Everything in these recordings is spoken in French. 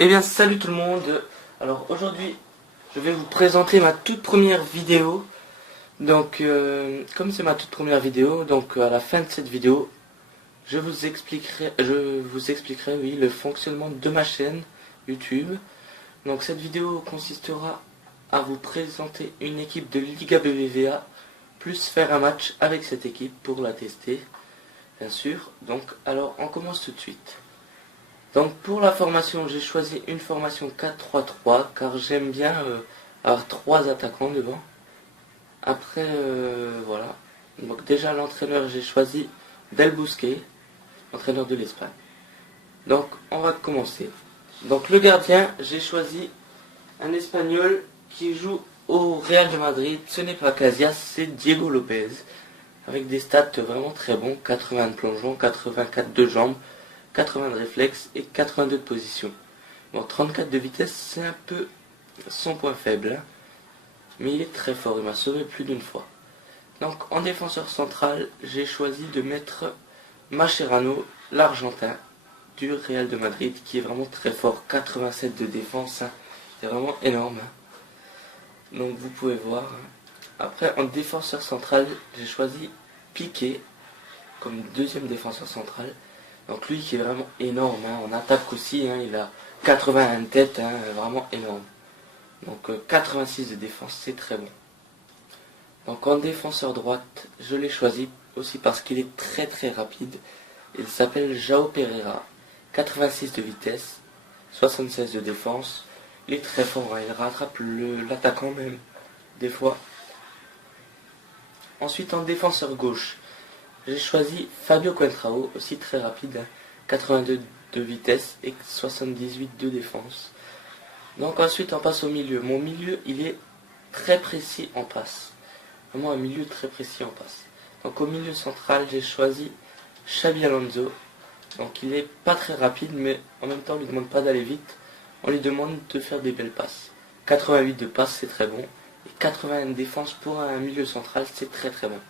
Eh bien salut tout le monde. Alors aujourd'hui je vais vous présenter ma toute première vidéo. Donc comme c'est ma toute première vidéo, donc à la fin de cette vidéo je vous expliquerai oui, le fonctionnement de ma chaîne YouTube. Donc cette vidéo consistera à vous présenter une équipe de Liga BBVA plus faire un match avec cette équipe pour la tester bien sûr. Donc alors on commence tout de suite. Donc pour la formation, j'ai choisi une formation 4-3-3 car j'aime bien avoir trois attaquants devant. Après, voilà. Donc déjà l'entraîneur, j'ai choisi Del Bosque, entraîneur de l'Espagne. Donc on va commencer. Donc le gardien, j'ai choisi un Espagnol qui joue au Real de Madrid. Ce n'est pas Casillas, c'est Diego Lopez. Avec des stats vraiment très bons, 80 de plongeon, 84 de jambes, 80 de réflexe et 82 de position. Bon, 34 de vitesse, c'est un peu son point faible, hein. Mais il est très fort, il m'a sauvé plus d'une fois. Donc en défenseur central, j'ai choisi de mettre Mascherano, l'Argentin du Real de Madrid, qui est vraiment très fort, 87 de défense, hein. C'est vraiment énorme, hein. Donc vous pouvez voir, hein. Après en défenseur central, j'ai choisi Piqué comme deuxième défenseur central. Donc lui qui est vraiment énorme, hein. En attaque aussi, hein, il a 81 têtes, hein, vraiment énorme. Donc 86 de défense, c'est très bon. Donc en défenseur droite, je l'ai choisi aussi parce qu'il est très rapide. Il s'appelle João Pereira, 86 de vitesse, 76 de défense. Il est très fort, hein, il rattrape l'attaquant même, des fois. Ensuite en défenseur gauche, j'ai choisi Fabio Contrao, aussi très rapide, hein, 82 de vitesse et 78 de défense. Donc ensuite on passe au milieu. Mon milieu il est très précis en passe. Vraiment un milieu très précis en passe. Donc au milieu central j'ai choisi Xabi Alonso. Donc il est pas très rapide mais en même temps on lui demande pas d'aller vite. On lui demande de faire des belles passes. 88 de passe c'est très bon. Et 81 de défense pour un milieu central c'est très bon.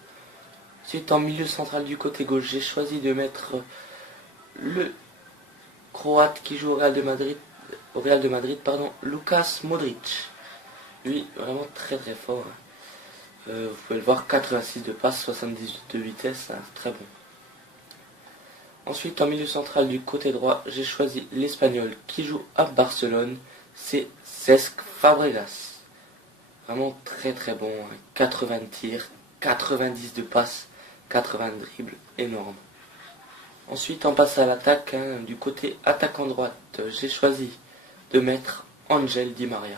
Ensuite en milieu central du côté gauche j'ai choisi de mettre le Croate qui joue au Real de Madrid, Lukas Modric. Lui, vraiment très fort, hein. Vous pouvez le voir, 86 de passe, 78 de vitesse, hein, très bon. Ensuite, en milieu central du côté droit, j'ai choisi l'Espagnol qui joue à Barcelone, c'est Cesc Fabregas. Vraiment très bon, hein. 80 tirs, 90 de passe, 80 de dribble, énorme. Ensuite, on passe à l'attaque, hein. Du côté attaquant droite, j'ai choisi de mettre Angel Di Maria.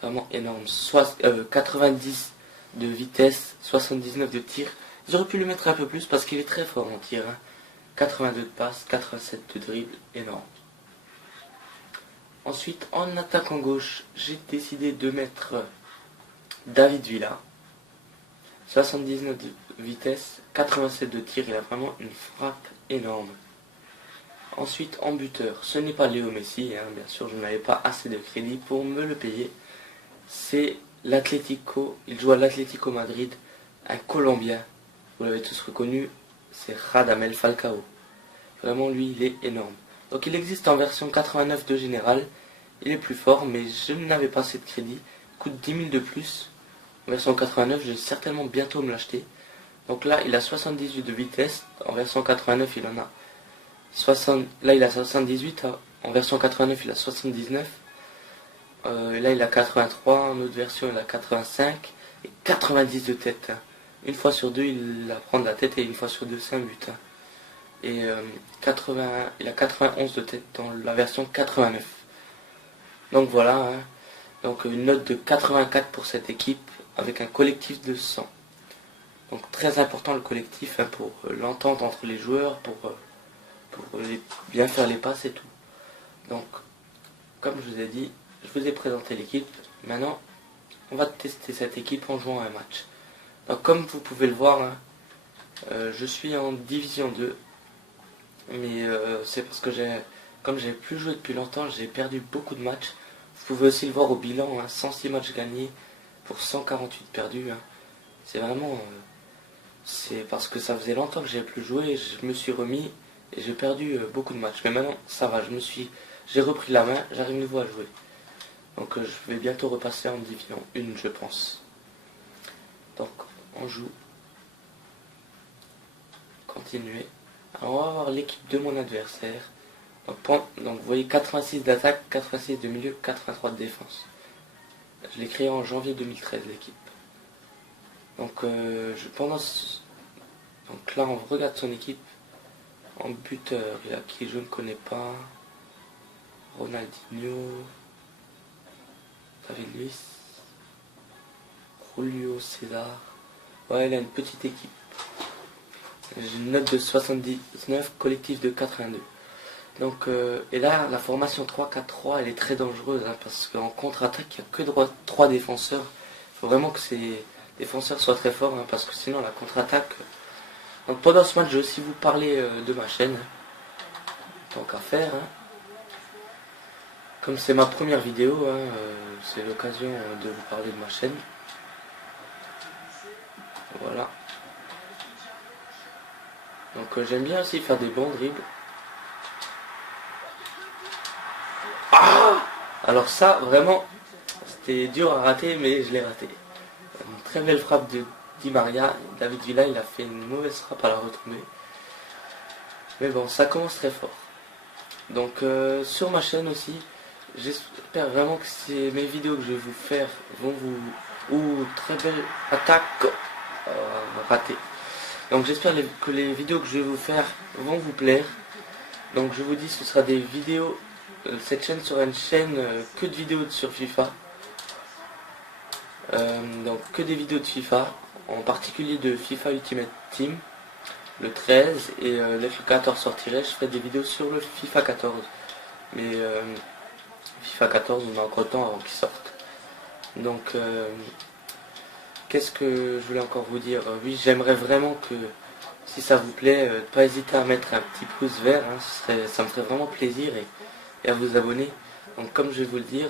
Vraiment énorme. 90 de vitesse, 79 de tir. J'aurais pu le mettre un peu plus parce qu'il est très fort en tir, hein. 82 de passe, 87 de dribble, énorme. Ensuite, en attaquant gauche, j'ai décidé de mettre David Villa. 79 de vitesse, 87 de tir, il a vraiment une frappe énorme. Ensuite en buteur, ce n'est pas Léo Messi, hein, bien sûr je n'avais pas assez de crédit pour me le payer. C'est l'Atlético, il joue à l'Atlético Madrid, un Colombien, vous l'avez tous reconnu, c'est Radamel Falcao. Vraiment lui il est énorme. Donc il existe en version 89 de général, il est plus fort mais je n'avais pas assez de crédit, il coûte 10 000 de plus. En version 89, je vais certainement bientôt me l'acheter. Donc là, il a 78 de vitesse. En version 89, il en a 60. Là, il a 78. En version 89, il a 79. Là, il a 83. En autre version, il a 85. Et 90 de tête, hein. Une fois sur deux, il la prend de la tête. Et une fois sur deux, c'est un but, hein. Et il a 91 de tête dans la version 89. Donc voilà, hein. Donc une note de 84 pour cette équipe, avec un collectif de 100. Donc très important le collectif, hein, pour l'entente entre les joueurs, pour bien faire les passes et tout. Donc comme je vous ai dit, je vous ai présenté l'équipe. Maintenant on va tester cette équipe en jouant un match. Donc comme vous pouvez le voir, hein, je suis en division 2. Mais c'est parce que comme j'ai plus joué depuis longtemps, j'ai perdu beaucoup de matchs. Vous pouvez aussi le voir au bilan, hein, 106 matchs gagnés pour 148 perdus, hein. C'est vraiment... c'est parce que ça faisait longtemps que j'ai plus joué, je me suis remis et j'ai perdu beaucoup de matchs. Mais maintenant ça va, je me suis j'ai repris la main, j'arrive nouveau à jouer. Donc je vais bientôt repasser en Division 1, je pense. Donc on joue. Continuer. Alors on va voir l'équipe de mon adversaire. Donc vous voyez 86 d'attaque, 86 de milieu, 83 de défense. Je l'ai créé en janvier 2013 l'équipe. Donc donc là on regarde son équipe. En buteur, il y a qui je ne connais pas. Ronaldinho, David Luiz, Julio César. Ouais, il a une petite équipe. J'ai une note de 79, collectif de 82. Donc, et là, la formation 3-4-3, elle est très dangereuse, hein, parce qu'en contre-attaque, il n'y a que 3 défenseurs. Il faut vraiment que ces défenseurs soient très forts, hein, parce que sinon, la contre-attaque... Donc pendant ce match, je vais aussi vous parler de ma chaîne, tant qu'à faire. Hein. Comme c'est ma première vidéo, hein, c'est l'occasion de vous parler de ma chaîne. Voilà. Donc j'aime bien aussi faire des bons dribbles. Ah! Alors ça, vraiment, c'était dur à rater, mais je l'ai raté. Une très belle frappe de Di Maria. David Villa, il a fait une mauvaise frappe à la retombée. Mais bon, ça commence très fort. Donc sur ma chaîne aussi, j'espère vraiment que mes vidéos que je vais vous faire vont vous... Ouh, très belle attaque ratée. Donc j'espère que les vidéos que je vais vous faire vont vous plaire. Donc je vous dis, ce sera des vidéos... cette chaîne sera une chaîne que de vidéos sur FIFA. Donc que des vidéos de FIFA, en particulier de FIFA Ultimate Team, le 13, et dès que le 14 sortirait, je ferai des vidéos sur le FIFA 14. Mais FIFA 14, on a encore le temps avant qu'il sorte. Donc qu'est-ce que je voulais encore vous dire? Oui, j'aimerais vraiment que, si ça vous plaît, pas hésiter à mettre un petit pouce vert, hein, ça me ferait vraiment plaisir, et à vous abonner. Donc comme je vais vous le dire,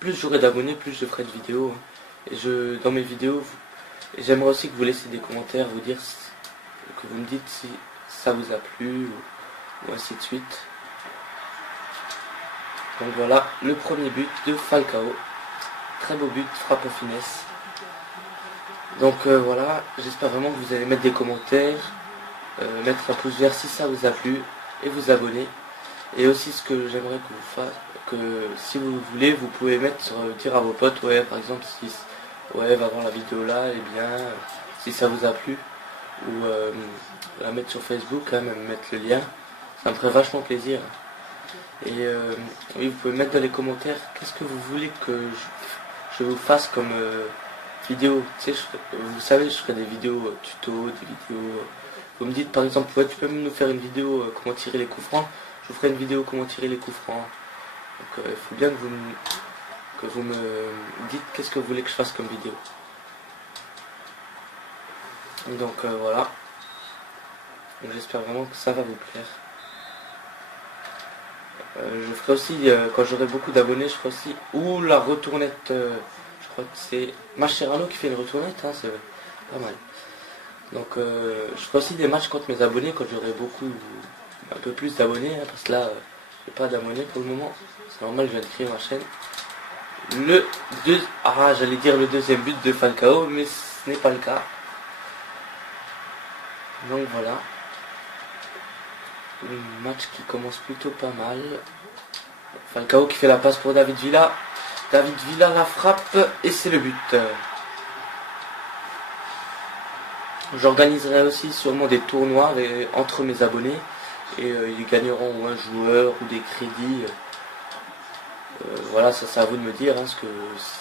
plus j'aurai d'abonnés, plus je ferai de vidéos. Hein. Et dans mes vidéos, j'aimerais aussi que vous laissiez des commentaires, vous dire que vous me dites si ça vous a plu ou ainsi de suite. Donc voilà, le premier but de Falcao. Très beau but, frappe en finesse. Donc voilà, j'espère vraiment que vous allez mettre des commentaires, mettre un pouce vert si ça vous a plu et vous abonner. Et aussi ce que j'aimerais que vous fassiez, que si vous voulez, vous pouvez dire à vos potes, ouais, par exemple, si ouais, va voir la vidéo là, et bien, si ça vous a plu, ou la mettre sur Facebook, hein, même mettre le lien, ça me ferait vachement plaisir. Et oui, vous pouvez mettre dans les commentaires qu'est-ce que vous voulez que je vous fasse comme vidéo. Tu sais, vous savez, je ferai des vidéos tuto, des vidéos... vous me dites par exemple, ouais, tu peux même nous faire une vidéo comment tirer les coups francs. Je vous ferai une vidéo comment tirer les coups francs. Donc il faut bien que vous me dites qu'est-ce que vous voulez que je fasse comme vidéo. Donc voilà. J'espère vraiment que ça va vous plaire. Je ferai aussi, quand j'aurai beaucoup d'abonnés, je ferai aussi... Ou la retournette, je crois que c'est Mascherano qui fait une retournette, hein, c'est pas mal. Donc je ferai aussi des matchs contre mes abonnés quand j'aurai un peu plus d'abonnés, hein, parce que là, j'ai pas d'abonnés pour le moment. C'est normal, je viens de créer ma chaîne. J'allais dire le deuxième but de Falcao, mais ce n'est pas le cas. Donc voilà. Un match qui commence plutôt pas mal. Falcao qui fait la passe pour David Villa. David Villa la frappe et c'est le but. J'organiserai aussi sûrement des tournois entre mes abonnés. Et ils gagneront un joueur ou des crédits. Voilà, ça c'est à vous de me dire hein, ce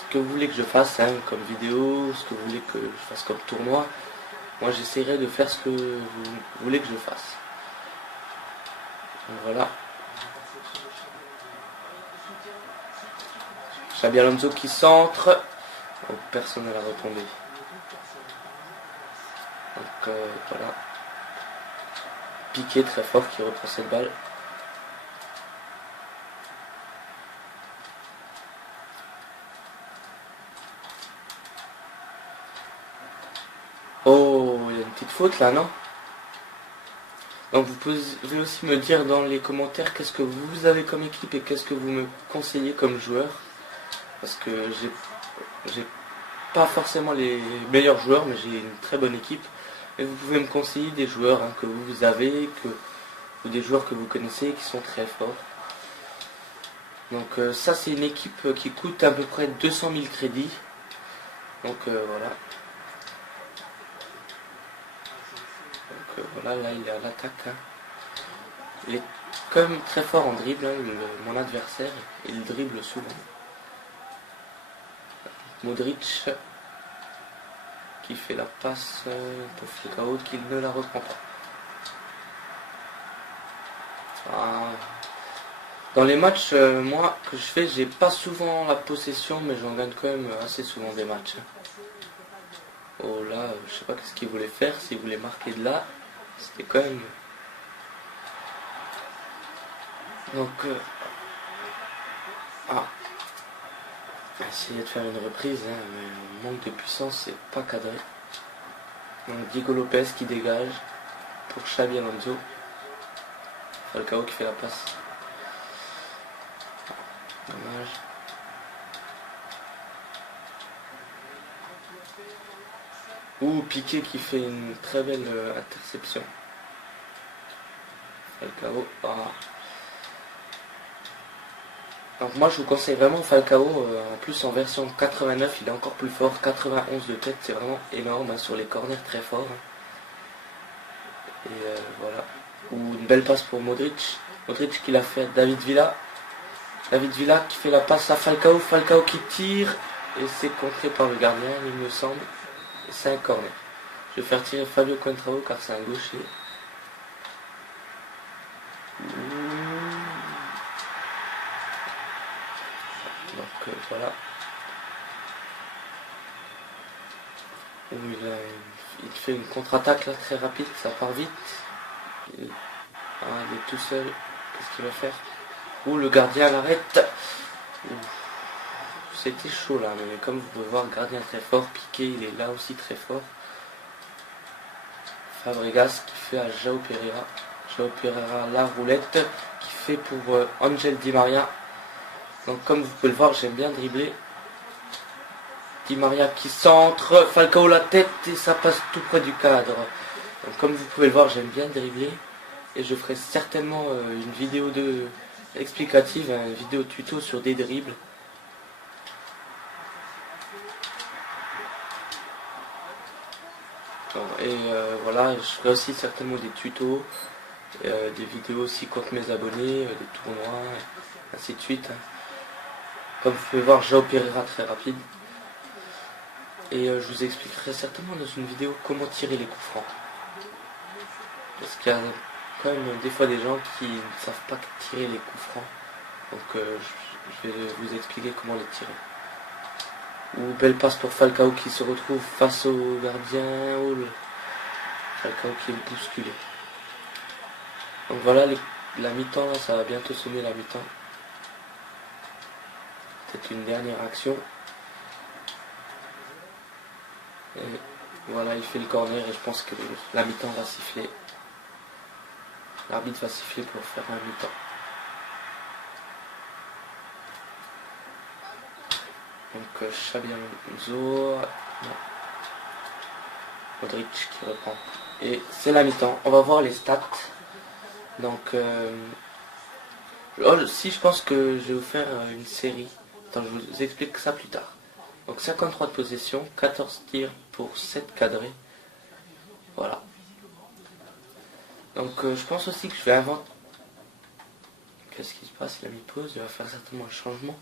que vous voulez que je fasse hein, comme vidéo, ce que vous voulez que je fasse comme tournoi. Moi j'essaierai de faire ce que vous voulez que je fasse. Donc, voilà. Xabi Alonso qui centre. Oh, personne ne l'a retombé. Donc voilà. Piqué très fort qui reprend cette balle. Oh, il y a une petite faute là, non? Donc vous pouvez aussi me dire dans les commentaires qu'est-ce que vous avez comme équipe et qu'est-ce que vous me conseillez comme joueur. Parce que j'ai pas forcément les meilleurs joueurs, mais j'ai une très bonne équipe. Et vous pouvez me conseiller des joueurs que vous avez, ou des joueurs que vous connaissez qui sont très forts. Donc ça c'est une équipe qui coûte à peu près 200 000 crédits. Donc voilà. Donc voilà, là il est à l'attaque. Il est quand même très fort en dribble, mon adversaire. Il dribble souvent. Modric qui fait la passe pour Falcao qui ne la reprend pas. Dans les matchs, moi, que je fais, j'ai pas souvent la possession, mais j'en gagne quand même assez souvent des matchs. Oh là, je sais pas ce qu'il voulait faire, s'il voulait marquer de là, c'était quand même... Donc, essayer de faire une reprise, mais manque de puissance, c'est pas cadré. Donc Diego Lopez qui dégage pour Xabi Alonso. Falcao qui fait la passe. Dommage. Ou Piqué qui fait une très belle interception. Falcao. Donc moi je vous conseille vraiment Falcao, en plus en version 89 il est encore plus fort, 91 de tête, c'est vraiment énorme, sur les corners très fort. Et voilà. Ou une belle passe pour Modric. Modric qui l'a fait à David Villa. David Villa qui fait la passe à Falcao, Falcao qui tire, et c'est contré par le gardien il me semble. Et c'est un corner. Je vais faire tirer Fabio Contrao car c'est un gaucher. Donc voilà. Il fait une contre-attaque là très rapide, ça part vite. Il est tout seul. Qu'est-ce qu'il va faire? Le gardien l'arrête. C'était chaud là, mais comme vous pouvez voir, le gardien très fort. Piqué, il est là aussi très fort. Fabregas qui fait à João Pereira. João Pereira la roulette qui fait pour Angel Di Maria. Donc comme vous pouvez le voir, j'aime bien dribbler. Di Maria qui centre, Falcao la tête et ça passe tout près du cadre. Donc comme vous pouvez le voir, j'aime bien dribbler. Et je ferai certainement une vidéo explicative, une vidéo tuto sur des dribbles. Et voilà, je ferai aussi certainement des tutos, des vidéos aussi contre mes abonnés, des tournois, ainsi de suite. Comme vous pouvez voir, João Pereira très rapide. Et je vous expliquerai certainement dans une vidéo comment tirer les coups francs. Parce qu'il y a quand même des fois des gens qui ne savent pas tirer les coups francs. Donc je vais vous expliquer comment les tirer. Ou belle passe pour Falcao qui se retrouve face au gardien. Falcao qui est bousculé. Donc voilà, la mi-temps, là, ça va bientôt sonner la mi-temps. Peut-être une dernière action. Et voilà, il fait le corner et je pense que la mi-temps va siffler. L'arbitre va siffler pour faire un mi-temps. Donc Xabi Alonso, Modric qui reprend. Et c'est la mi-temps. On va voir les stats. Donc si je pense que je vais vous faire une série. Attends, je vous explique ça plus tard. Donc 53 de possession, 14 tirs pour 7 cadrés. Voilà. Donc je pense aussi que je vais inventer... Qu'est-ce qui se passe? Il a mis pause, il va faire certainement un changement.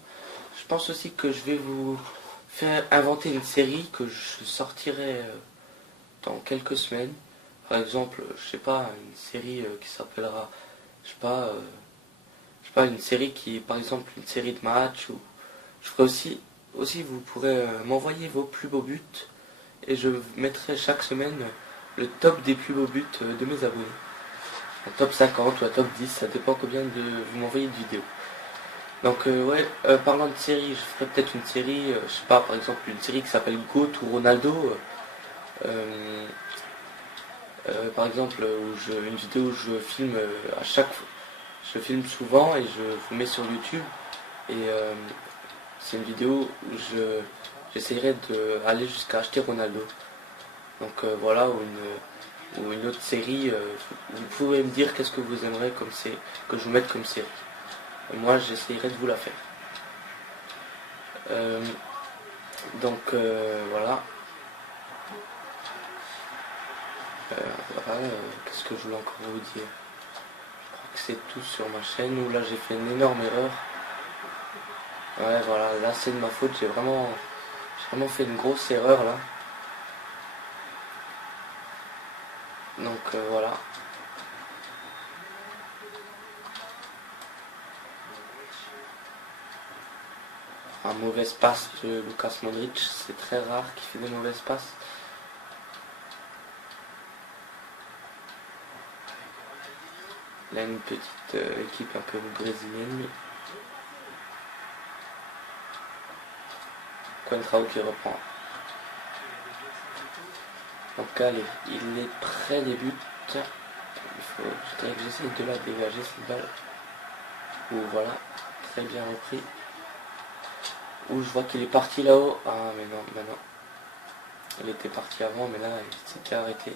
Je pense aussi que je vais vous faire inventer une série que je sortirai dans quelques semaines. Par exemple, je sais pas, une série qui s'appellera, je sais pas, une série qui est par exemple une série de matchs. Ou je ferai aussi vous pourrez m'envoyer vos plus beaux buts et je mettrai chaque semaine le top des plus beaux buts de mes abonnés. Un top 50 ou un top 10, ça dépend combien vous m'envoyez de vidéos. Donc ouais, parlant de série, je ferai peut-être une série, je sais pas, par exemple une série qui s'appelle GOAT ou Ronaldo. Par exemple, une vidéo où je filme à chaque fois. Je filme souvent et je vous mets sur YouTube. Et c'est une vidéo où j'essaierai d'aller jusqu'à acheter Ronaldo. Donc voilà, ou une autre série, vous pouvez me dire qu'est-ce que vous aimeriez comme c'est que je vous mette comme série. Et moi j'essaierai de vous la faire. Voilà. Qu'est-ce que je voulais encore vous dire? Je crois que c'est tout sur ma chaîne où là j'ai fait une énorme erreur. Ouais voilà, là c'est de ma faute, j'ai vraiment fait une grosse erreur là. Donc voilà. Un mauvais passe de Lucas Modric, c'est très rare qu'il fait des mauvaises passes. Il a une petite équipe un peu brésilienne. Coentrao qui reprend. Donc allez, il est près des buts. Je dirais que j'essaie de la dégager cette balle. Ou voilà, très bien repris. Où je vois qu'il est parti là-haut. Ah mais non, maintenant. Il était parti avant, mais là il s'était arrêté.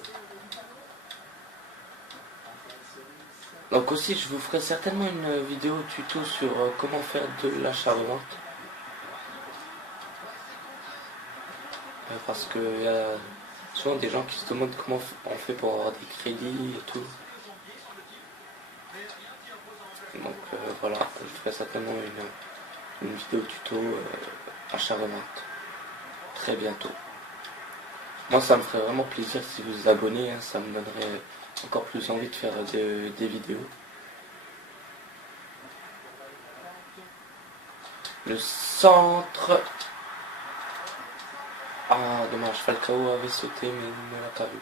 Donc aussi je vous ferai certainement une vidéo tuto sur comment faire de l'achat-revente. Parce qu'il y a souvent des gens qui se demandent comment on fait pour avoir des crédits et tout. Donc voilà, je ferai certainement une vidéo tuto achat-revente très bientôt. Moi ça me ferait vraiment plaisir si vous vous abonnez, hein, ça me donnerait encore plus envie de faire des vidéos. Le centre. Ah dommage, Falcao avait sauté mais il ne l'a pas vu.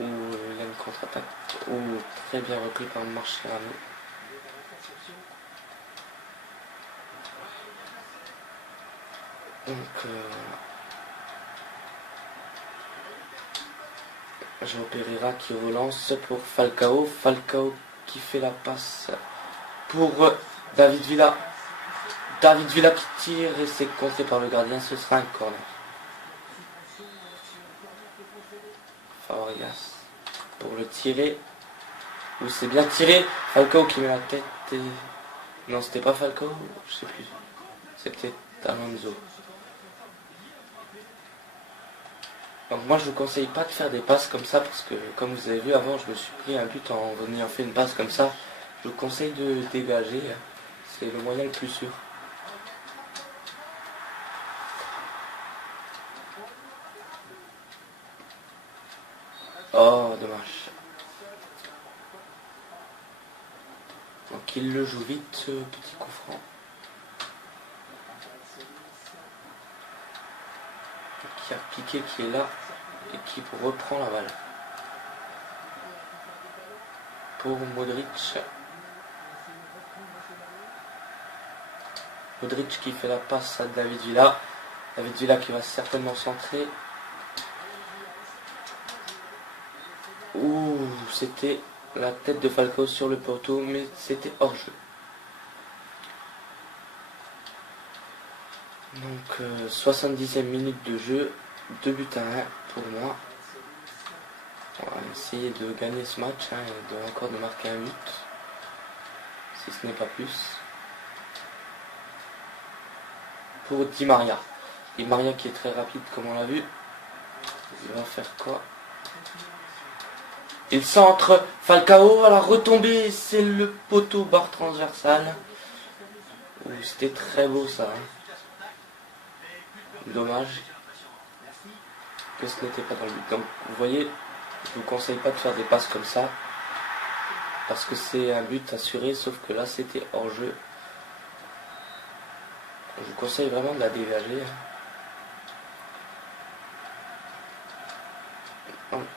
Ouh, il y a une contre-attaque. Ouh, très bien repris par Mascherano. Donc João Pereira qui relance pour Falcao. Falcao qui fait la passe pour David Villa. David Villa qui tire et c'est contré par le gardien. Ce sera un corner. Fabregas pour le tirer. Ou c'est bien tiré. Falcao qui met la tête et... Non, c'était pas Falcao, je sais plus. C'était Alonso. Donc moi je vous conseille pas de faire des passes comme ça parce que comme vous avez vu avant je me suis pris un but en ayant fait une passe comme ça. Je vous conseille de dégager, c'est le moyen le plus sûr. Oh dommage. Donc il le joue vite ce petit coup franc. Qui a piqué, qui est là et qui reprend la balle. Pour Modric. Modric qui fait la passe à David Villa. David Villa qui va certainement centrer. Ouh, c'était la tête de Falcao sur le poteau, mais c'était hors jeu. Donc 70e minute de jeu, 2 buts à 1 pour moi. On va essayer de gagner ce match, hein, et encore de marquer un but, si ce n'est pas plus. Pour Di Maria. Di Maria qui est très rapide comme on l'a vu. Il va faire quoi? Il centre, Falcao à la retombée, c'est le poteau barre transversale. C'était très beau ça. Hein. Dommage que ce n'était pas dans le but. Donc vous voyez, je vous conseille pas de faire des passes comme ça. Parce que c'est un but assuré, sauf que là c'était hors jeu. Je vous conseille vraiment de la dégager. Donc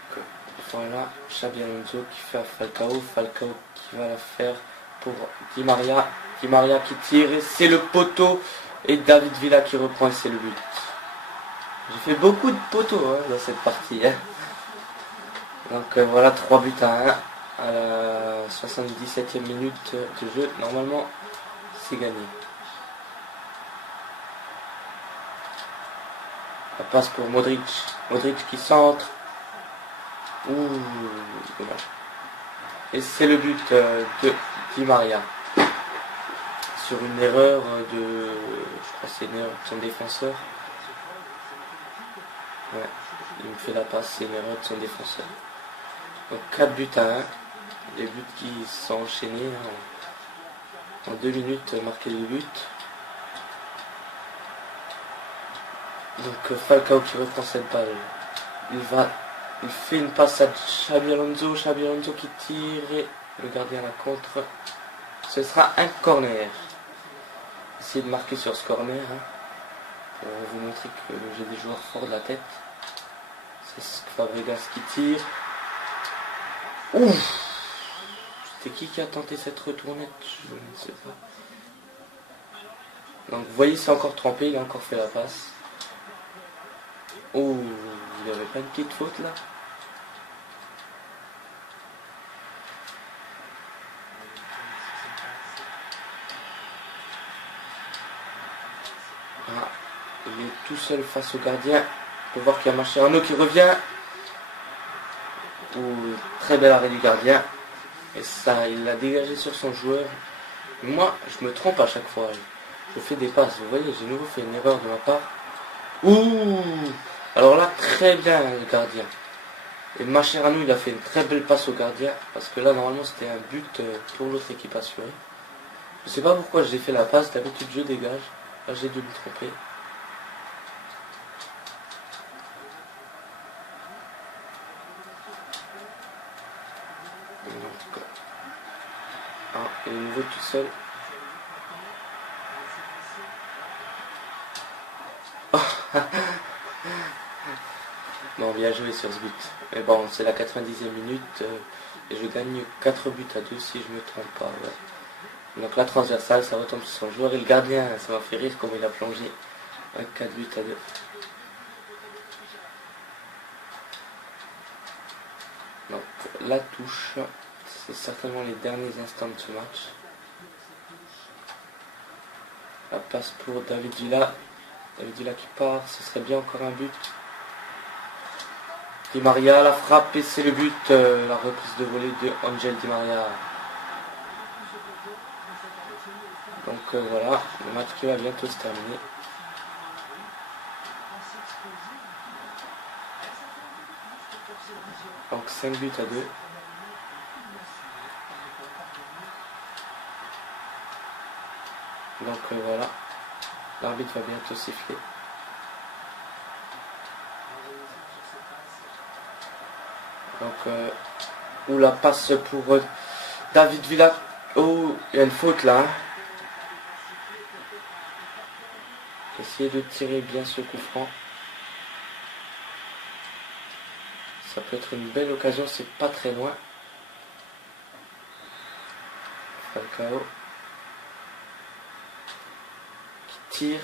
voilà, Xabi Alonso qui fait à Falcao. Falcao qui va la faire pour Di Maria. Di Maria qui tire et c'est le poteau. Et David Villa qui reprend et c'est le but. J'ai fait beaucoup de poteaux dans cette partie. Donc voilà, 3 buts à 1 à la 77e minute de jeu. Normalement, c'est gagné. La passe pour Modric. Modric qui centre. Ouh, dommage. Et c'est le but de Di Maria. Sur une erreur de... Je crois que c'est une erreur de son défenseur. Ouais, il me fait la passe, c'est une erreur de son défenseur. Donc 4 buts à 1. Les buts qui sont enchaînés. En 2 minutes, marqué 2 buts. Donc Falcao qui reprend cette balle. Il fait une passe à Xabi Alonso. Xabi Alonso qui tire et le gardien à la contre. Ce sera un corner. Essayez de marquer sur ce corner. Pour vous montrer que j'ai des joueurs forts de la tête. C'est Fabregas qui tire. Ouf! C'était qui a tenté cette retournette? Je ne sais pas. Donc vous voyez, c'est encore trempé, il a encore fait la passe. Oh, il n'y avait pas une petite faute là? Ah, il est tout seul face au gardien. On peut voir qu'il y a Mascherano qui revient. Très bel arrêt du gardien. Et ça, il l'a dégagé sur son joueur. Moi, je me trompe à chaque fois. Je fais des passes. Vous voyez, j'ai de nouveau fait une erreur de ma part. Ouh! Alors là, très bien le gardien. Et Mascherano, il a fait une très belle passe au gardien. Parce que là, normalement, c'était un but pour l'autre équipe assurée. Je sais pas pourquoi j'ai fait la passe. D'habitude, je dégage. Là, j'ai dû me tromper. Et de nouveau tout seul. Non, bien joué sur ce but. Mais bon, c'est la 90e minute. Et je gagne 4 buts à 2 si je me trompe pas. Ouais. Donc la transversale, ça retombe sur son joueur. Et le gardien, ça m'a fait rire comme il a plongé. 4 buts à 2. Donc la touche. C'est certainement les derniers instants de ce match. La passe pour David Villa. David Villa qui part. Ce serait bien encore un but. Di Maria, la frappe et c'est le but. La reprise de volée de Angel Di Maria. Donc voilà, le match qui va bientôt se terminer. Donc 5 buts à 2. Donc voilà, l'arbitre va bientôt siffler. Donc, où la passe pour David Villa. Oh, il y a une faute là. Essayez de tirer bien ce coup franc. Ça peut être une belle occasion, c'est pas très loin. Falcao. Tire.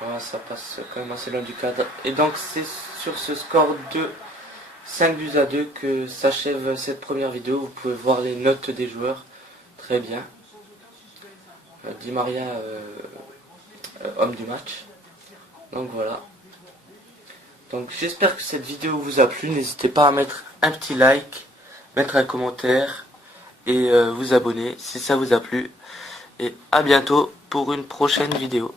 Voilà, ça passe quand même assez loin du cadre. Et donc c'est sur ce score de 5 buts à 2 que s'achève cette première vidéo. Vous pouvez voir les notes des joueurs. Très bien. Di Maria, homme du match. Donc voilà. Donc j'espère que cette vidéo vous a plu. N'hésitez pas à mettre un petit like, mettre un commentaire et vous abonner si ça vous a plu. Et à bientôt pour une prochaine vidéo.